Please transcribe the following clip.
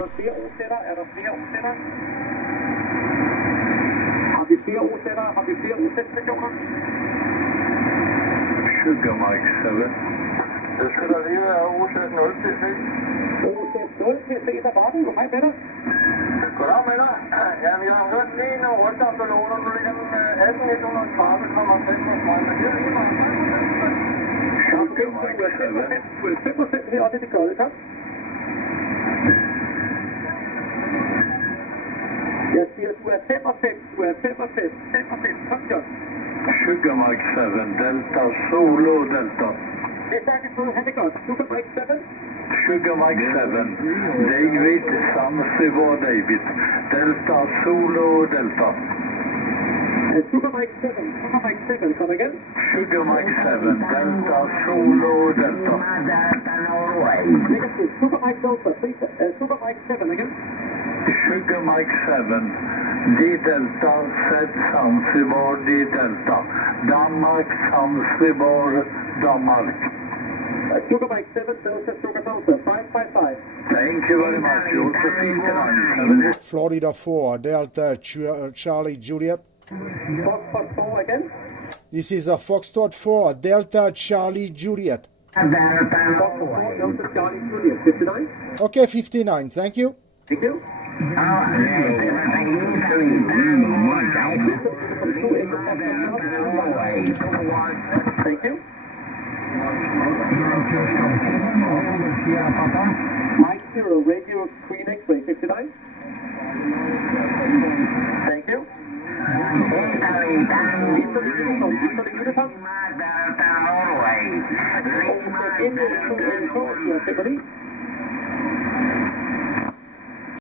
der flere osætter? Er der flere osætter? Har vi flere osætter? Har vi flere osætstationer? Sugar Mike 7. Det skal der lige være osæt 0 PC. Osæt 0 PC, der var du. Hej med dig. Goddag med dig. Jamen, jeg har hørt lige nogle rygteabaloner. Nu ligger den 18.130,5 hos mig, men det er lige meget. Sugar Mike 7. Du er 5% heroppe i det kolde, tak? Jeg siger, du er 5%. Du er 5%. 5%. Kom, John. Sugar Mike 7. Delta Solo Delta. Det er færdigt, så have det godt. Sugar Mike 7. Sugar Mike 7. David Zanzibar David. Delta Solo Delta. Sugar Mike 7. Sugar Mike 7. Come again. Sugar Mike 7. Delta Solo Delta. Negative. Sugar Mike Delta, please. Sugar Mike 7 again. Sugar Mike 7. D Delta Z Zanzibar D Delta. Danmark Zanzibar Danmark. Sugar Mike 7, Delta, Sugar Delta, 555. Thank you very much. Josephine, Florida 4, Delta Charlie Juliet. Foxtrot 4 again. This is a Foxtrot 4, Delta Charlie Juliet. Foxtrot 4, Delta Charlie Juliet, 59. Okay, 59, thank you. Thank you. Thank you. Mike 0, radio Queen X-ray, 59. Thank you. East of the uniform.